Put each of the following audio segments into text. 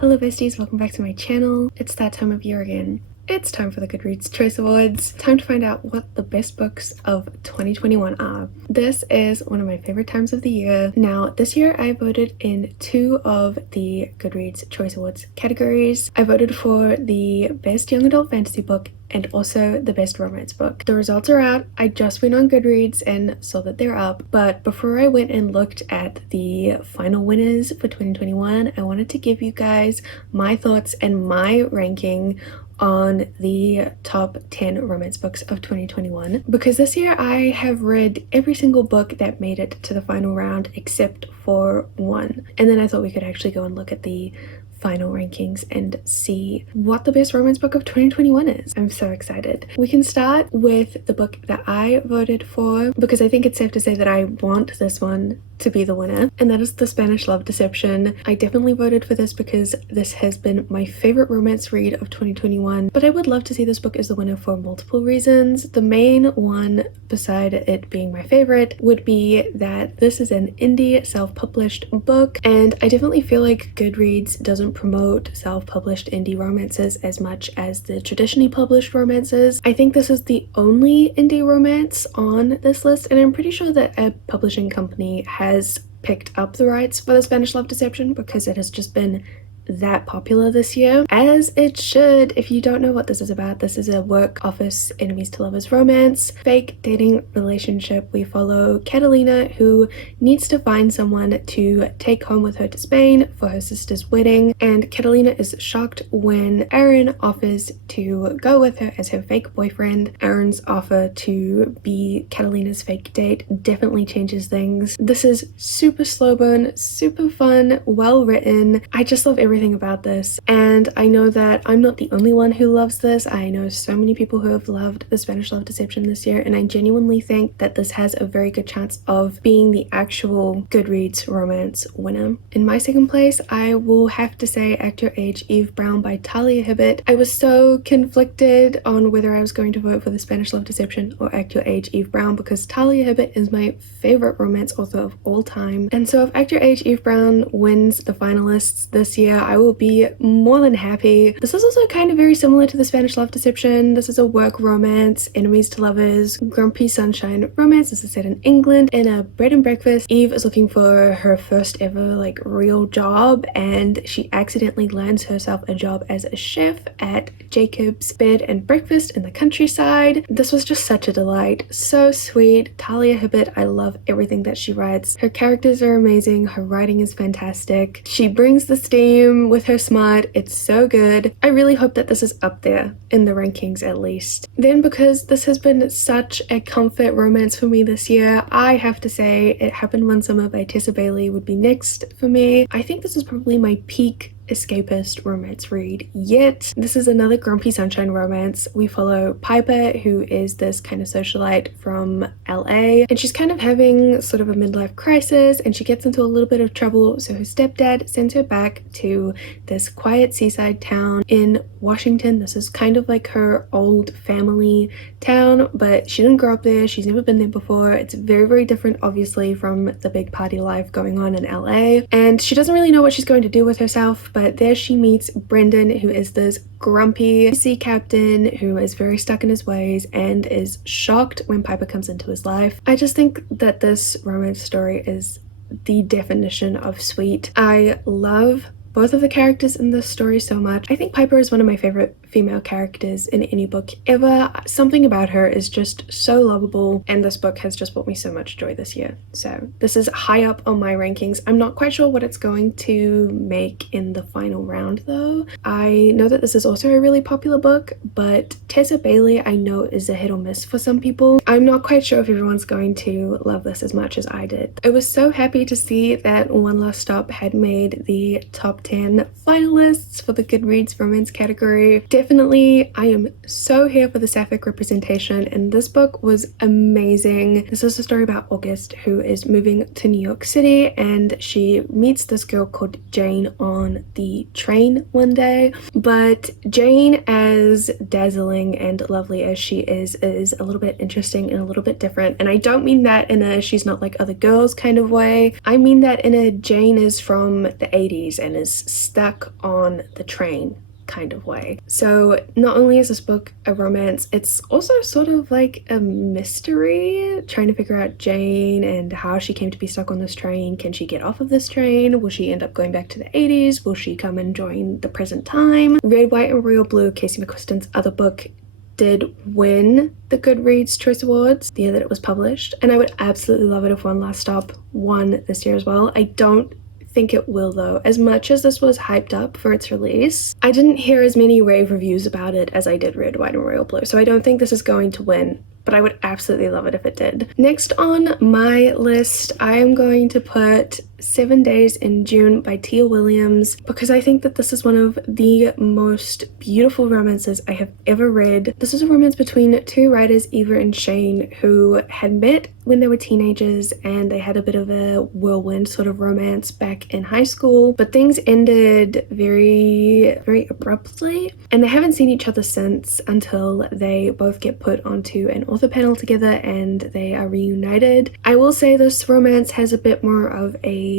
Hello besties, welcome back to my channel. It's that time of year again. It's time for the Goodreads Choice Awards. Time to find out what the best books of 2021 are. This is one of my favorite times of the year. Now, this year I voted in 2 of the Goodreads Choice Awards categories. I voted for the best young adult fantasy book and also the best romance book. The results are out. I just went on Goodreads and saw that they're up, but before I went and looked at the final winners for 2021, I wanted to give you guys my thoughts and my ranking on the top 10 romance books of 2021, because this year I have read every single book that made it to the final round except for one. And then I thought we could actually go and look at the final rankings and see what the best romance book of 2021 is. I'm so excited. We can start with the book that I voted for, because I think it's safe to say that I want this one to be the winner, and that is The Spanish Love Deception. I definitely voted for this because this has been my favorite romance read of 2021, but I would love to see this book as the winner for multiple reasons. The main one, beside it being my favorite, would be that this is an indie self-published book, and I definitely feel like Goodreads doesn't promote self-published indie romances as much as the traditionally published romances. I think this is the only indie romance on this list, and I'm pretty sure that a publishing company has picked up the rights for The Spanish Love Deception because it has just been that popular this year, as it should. If you don't know what this is about, this is a work office enemies to lovers romance fake dating relationship. We follow Catalina, who needs to find someone to take home with her to Spain for her sister's wedding, and Catalina is shocked when Aaron offers to go with her as her fake boyfriend. Aaron's offer to be Catalina's fake date definitely changes things. This is super slow burn, super fun, well written. I just love everything about this, and I know that I'm not the only one who loves this. I know so many people who have loved The Spanish Love Deception this year, and I genuinely think that this has a very good chance of being the actual Goodreads romance winner. In my second place, I will have to say Act Your Age, Eve Brown by Talia Hibbert. I was so conflicted on whether I was going to vote for The Spanish Love Deception or Act Your Age, Eve Brown, because Talia Hibbert is my favorite romance author of all time, and so if Act Your Age, Eve Brown wins the finalists this year, I will be more than happy. This is also kind of very similar to The Spanish Love Deception. This is a work romance, enemies to lovers, grumpy sunshine romance. This is set in England in a bread and breakfast. Eve is looking for her first ever real job, and she accidentally lands herself a job as a chef at Jacob's Bed and Breakfast in the countryside. This was just such a delight. So sweet. Talia Hibbert, I love everything that she writes. Her characters are amazing. Her writing is fantastic. She brings the steam with her smart. It's so good. I really hope that this is up there in the rankings at least. Then, because this has been such a comfort romance for me this year, I have to say It Happened One Summer by Tessa Bailey would be next for me. I think this is probably my peak escapist romance read yet. This is another grumpy sunshine romance. We follow Piper, who is this kind of socialite from LA, and she's kind of having sort of a midlife crisis, and she gets into a little bit of trouble, so her stepdad sends her back to this quiet seaside town in Washington. This is kind of like her old family town, but she didn't grow up there. She's never been there before. It's very, very different, obviously, from the big party life going on in LA, and she doesn't really know what she's going to do with herself. But there she meets Brendan, who is this grumpy sea captain who is very stuck in his ways and is shocked when Piper comes into his life. I just think that this romance story is the definition of sweet. I love both of the characters in this story so much. I think Piper is one of my favorite female characters in any book ever. Something about her is just so lovable, and this book has just brought me so much joy this year. So this is high up on my rankings. I'm not quite sure what it's going to make in the final round though. I know that this is also a really popular book, but Tessa Bailey I know is a hit or miss for some people. I'm not quite sure if everyone's going to love this as much as I did. I was so happy to see that One Last Stop had made the top 10 finalists for the Goodreads romance category. Definitely, I am so here for the sapphic representation, and this book was amazing. This is a story about August, who is moving to New York City, and she meets this girl called Jane on the train one day. But Jane, as dazzling and lovely as she is a little bit interesting and a little bit different. And I don't mean that in a she's not like other girls kind of way. I mean that in a Jane is from the 80s and is romance stuck on the train kind of way. So not only is this book a romance, it's also sort of like a mystery, trying to figure out Jane and how she came to be stuck on this train. Can she get off of this train? Will she end up going back to the 80s? Will she come and join the present time? Red, White and Royal Blue, Casey McQuiston's other book, did win the Goodreads Choice Awards the year that it was published, and I would absolutely love it if One Last Stop won this year as well. I don't think it will though. As much as this was hyped up for its release, I didn't hear as many rave reviews about it as I did Red, White and Royal Blue, so I don't think this is going to win, but I would absolutely love it if it did. Next on my list, I am going to put 7 Days in June by Tia Williams, because I think that this is one of the most beautiful romances I have ever read. This is a romance between two writers, Eva and Shane, who had met when they were teenagers, and they had a bit of a whirlwind sort of romance back in high school, but things ended very abruptly, and they haven't seen each other since until they both get put onto an author panel together and they are reunited. I will say this romance has a bit more of a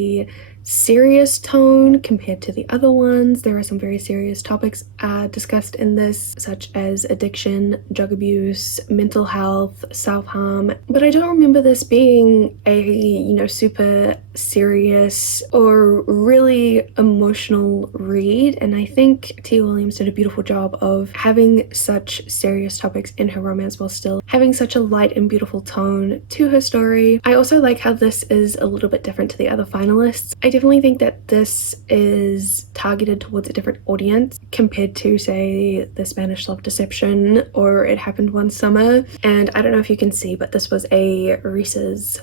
serious tone compared to the other ones. There are some very serious topics discussed in this, such as addiction, drug abuse, mental health, self-harm, but I don't remember this being a, super serious or really emotional read, and I think Tia Williams did a beautiful job of having such serious topics in her romance while still having such a light and beautiful tone to her story. I also like how this is a little bit different to the other finalists. I definitely think that this is targeted towards a different audience compared to, say, The Spanish Love Deception or It Happened One Summer. And I don't know if you can see, but this was a Reese's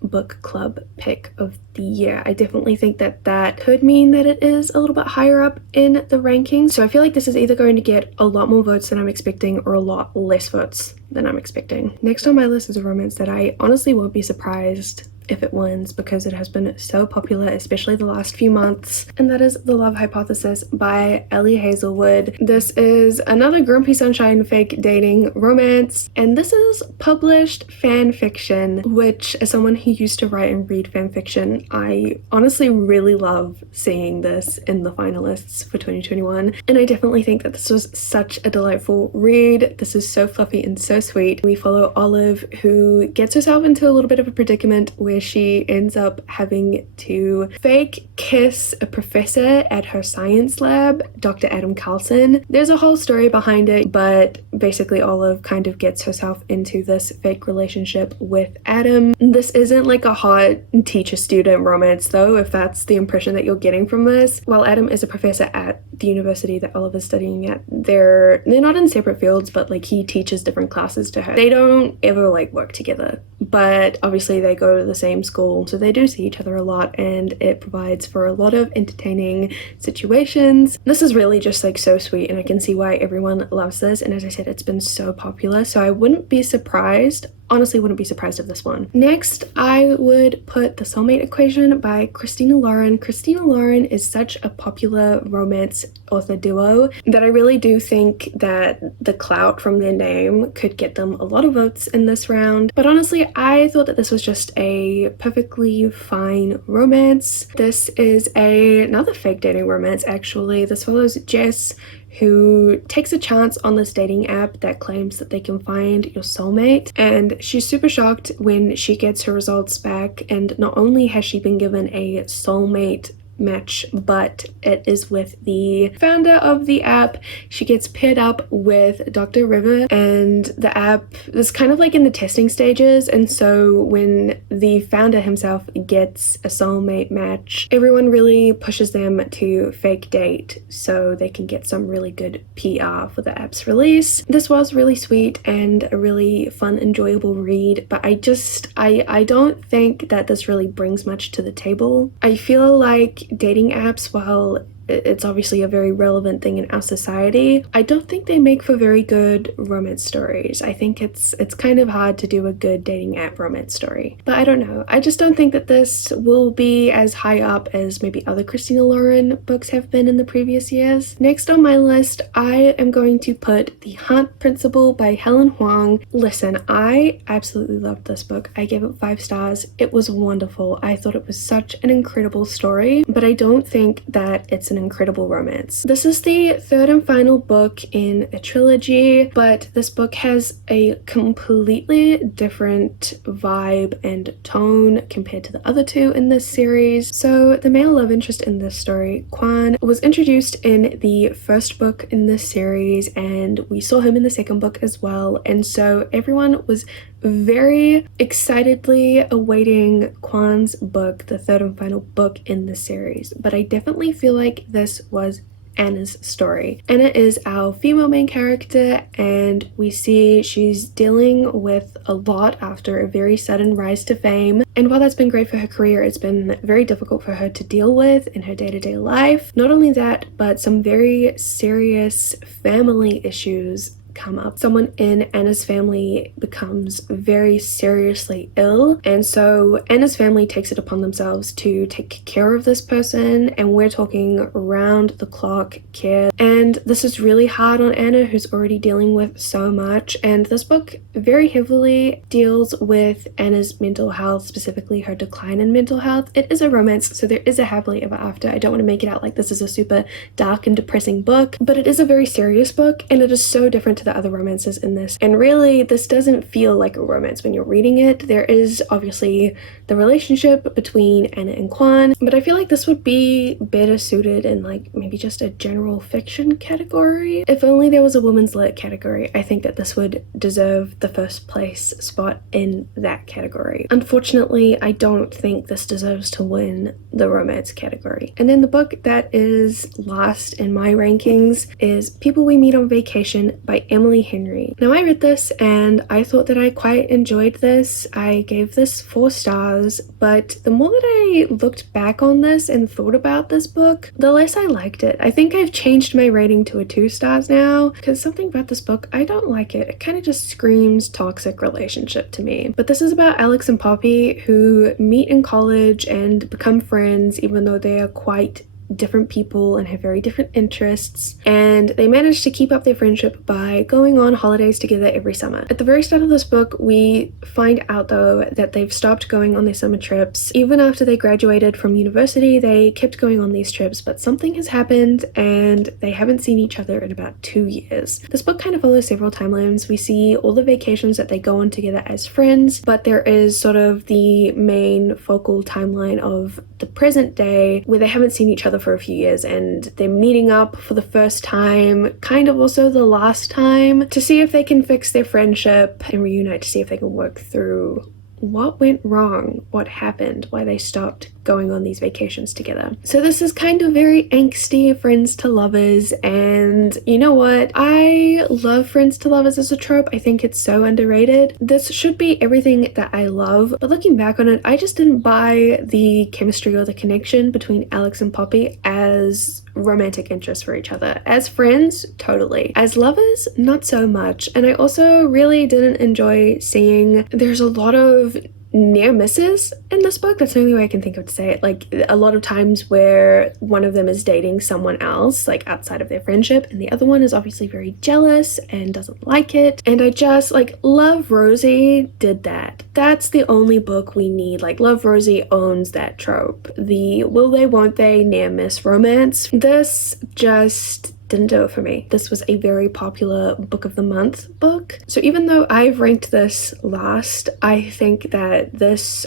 book club pick of the year. I definitely think that that could mean that it is a little bit higher up in the rankings. So I feel like this is either going to get a lot more votes than I'm expecting or a lot less votes than I'm expecting. Next on my list is a romance that I honestly won't be surprised if it wins, because it has been so popular, especially the last few months, and that is The Love Hypothesis by Ellie Hazelwood. This is another Grumpy Sunshine fake dating romance, and this is published fan fiction, which, as someone who used to write and read fan fiction, I honestly really love seeing this in the finalists for 2021, and I definitely think that this was such a delightful read. This is so fluffy and so sweet. We follow Olive, who gets herself into a little bit of a predicament where she ends up having to fake kiss a professor at her science lab, Dr. Adam Carlson. There's a whole story behind it, but basically Olive kind of gets herself into this fake relationship with Adam. This isn't like a hot teacher-student romance though, if that's the impression that you're getting from this. While Adam is a professor at the university that Olive is studying at, they're not in separate fields, but like he teaches different classes to her. They don't ever like work together, but obviously they go to the same school, so they do see each other a lot, and it provides for a lot of entertaining situations. This is really just like so sweet, and I can see why everyone loves this, and as I said, it's been so popular, so I wouldn't be surprised, honestly wouldn't be surprised if this one. Next, I would put The Soulmate Equation by Christina Lauren. Christina Lauren is such a popular romance author duo that I really do think that the clout from their name could get them a lot of votes in this round. But honestly, I thought that this was just a perfectly fine romance. This is another fake dating romance actually. This follows Jess, who takes a chance on this dating app that claims that they can find your soulmate, and she's super shocked when she gets her results back, and not only has she been given a soulmate match, but it is with the founder of the app. She gets paired up with Dr. River, and the app is kind of like in the testing stages, and so when the founder himself gets a soulmate match, everyone really pushes them to fake date so they can get some really good PR for the app's release. This was really sweet and a really fun, enjoyable read, but I don't think that this really brings much to the table. I feel like dating apps, while it's obviously a very relevant thing in our society. I don't think they make for very good romance stories. I think it's kind of hard to do a good dating app romance story. But I don't know. I just don't think that this will be as high up as maybe other Christina Lauren books have been in the previous years. Next on my list, I am going to put The Hunt Principle by Helen Huang. Listen, I absolutely loved this book. I gave it 5 stars. It was wonderful. I thought it was such an incredible story, but I don't think that it's an incredible romance. This is the third and final book in a trilogy, but this book has a completely different vibe and tone compared to the other two in this series. So the male love interest in this story, Quan, was introduced in the first book in this series, and we saw him in the second book as well, and so everyone was very excitedly awaiting Quan's book, the third and final book in the series. But I definitely feel like this was Anna's story. Anna is our female main character, and we see she's dealing with a lot after a very sudden rise to fame. And while that's been great for her career, it's been very difficult for her to deal with in her day-to-day life. Not only that, but some very serious family issues come up. Someone in Anna's family becomes very seriously ill, and so Anna's family takes it upon themselves to take care of this person, and we're talking round the clock care. And this is really hard on Anna, who's already dealing with so much. And this book very heavily deals with Anna's mental health, specifically her decline in mental health. It is a romance, so there is a happily ever after. I don't want to make it out like this is a super dark and depressing book, but it is a very serious book, and it is so different to the other romances in this. And really, this doesn't feel like a romance when you're reading it. There is obviously the relationship between Anna and Quan, but I feel like this would be better suited in like maybe just a general fiction category. If only there was a women's lit category, I think that this would deserve the first place spot in that category. Unfortunately, I don't think this deserves to win the romance category. And then the book that is last in my rankings is People We Meet on Vacation by Emily Henry. Now, I read this and I thought that I quite enjoyed this. I gave this 4 stars, but the more that I looked back on this and thought about this book, the less I liked it. I think I've changed my rating to a 2 stars now, because something about this book, I don't like it. It kind of just screams toxic relationship to me. But this is about Alex and Poppy, who meet in college and become friends, even though they are quite different people and have very different interests, and they manage to keep up their friendship by going on holidays together every summer. At the very start of this book, we find out though that they've stopped going on their summer trips. Even after they graduated from university, they kept going on these trips, but something has happened and they haven't seen each other in about 2 years. This book kind of follows several timelines. We see all the vacations that they go on together as friends, but there is sort of the main focal timeline of the present day where they haven't seen each other for a few years, and they're meeting up for the first time, kind of also the last time, to see if they can fix their friendship and reunite, to see if they can work through what went wrong, what happened, why they stopped going on these vacations together. So this is kind of very angsty friends to lovers, and you know what? I love friends to lovers as a trope. I think it's so underrated. This should be everything that I love, but looking back on it, I just didn't buy the chemistry or the connection between Alex and Poppy as romantic interests for each other. As friends, totally. As lovers, not so much. And I also really didn't enjoy seeing there's a lot of near misses in this book. That's the only way I can think of to say it. Like a lot of times where one of them is dating someone else, like outside of their friendship, and the other one is obviously very jealous and doesn't like it. And I just like Love Rosie did that. That's the only book we need. Like Love Rosie owns that trope. The will they won't they near miss romance. This just didn't do it for me. This was a very popular book of the month book. So even though I've ranked this last, I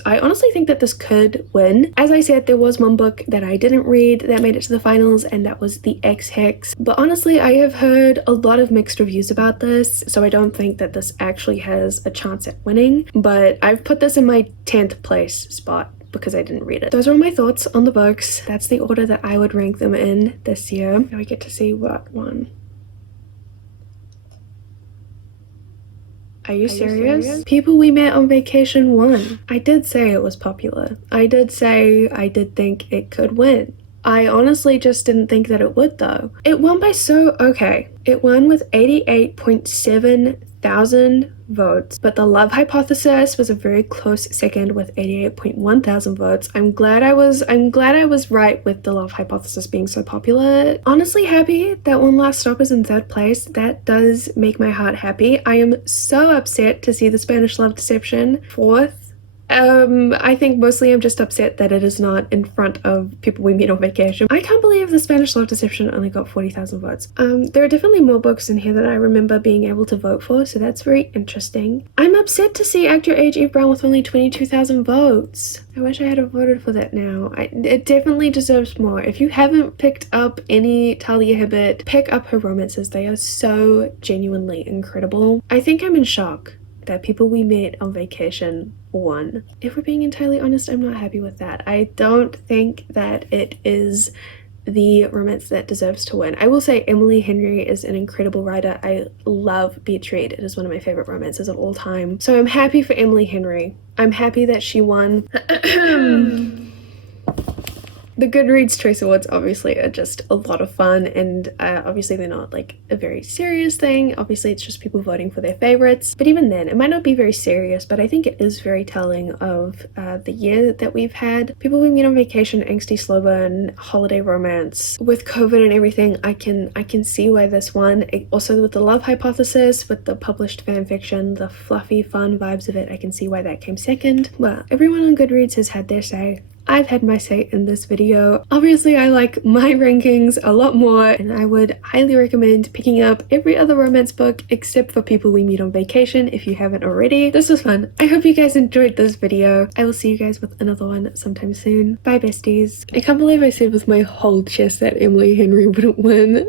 honestly think that this could win. As I said, there was one book that I didn't read that made it to the finals, and that was The Ex-Hex. But honestly, I have heard a lot of mixed reviews about this, so I don't think that this actually has a chance at winning. But I've put this in my 10th place spot because I didn't read it. Those are my thoughts on the books. That's the order that I would rank them in this year. Now we get to see what won. Are you serious? People We Met on Vacation won. I did say it was popular. I did say I did think it could win. I honestly just didn't think that it would though. It won by it won with 88.7 thousand votes, but The Love Hypothesis was a very close second with 88.1 thousand votes. I'm glad I was right with The Love Hypothesis being so popular. Honestly happy that One Last Stop is in third place. That does make my heart happy. I am so upset to see The Spanish Love Deception fourth. I think mostly I'm just upset that it is not in front of People We Meet on Vacation. I can't believe The Spanish Love Deception only got 40,000 votes. There are definitely more books in here that I remember being able to vote for, so that's very interesting. I'm upset to see Act Your Age Eve Brown with only 22,000 votes. I wish I had voted for that now. It definitely deserves more. If you haven't picked up any Talia Hibbert, pick up her romances. They are so genuinely incredible. I think I'm in shock that People We Met on Vacation won. If we're being entirely honest, I'm not happy with that. I don't think that it is the romance that deserves to win. I will say Emily Henry is an incredible writer. I love Beach Read. It is one of my favorite romances of all time. So I'm happy for Emily Henry. I'm happy that she won. The Goodreads Choice Awards obviously are just a lot of fun, and obviously they're not like a very serious thing. Obviously it's just people voting for their favorites, but even then it might not be very serious, but I think it is very telling of the year that we've had. People We Meet on Vacation, angsty slow burn, holiday romance. With COVID and everything, I can see why this won. Also with The Love Hypothesis, with the published fan fiction, the fluffy fun vibes of it, I can see why that came second. Well, everyone on Goodreads has had their say. I've had my say in this video. Obviously I like my rankings a lot more, and I would highly recommend picking up every other romance book except for People We Meet on Vacation if you haven't already. This was fun. I hope you guys enjoyed this video. I will see you guys with another one sometime soon. Bye besties. I can't believe I said with my whole chest that Emily Henry wouldn't win.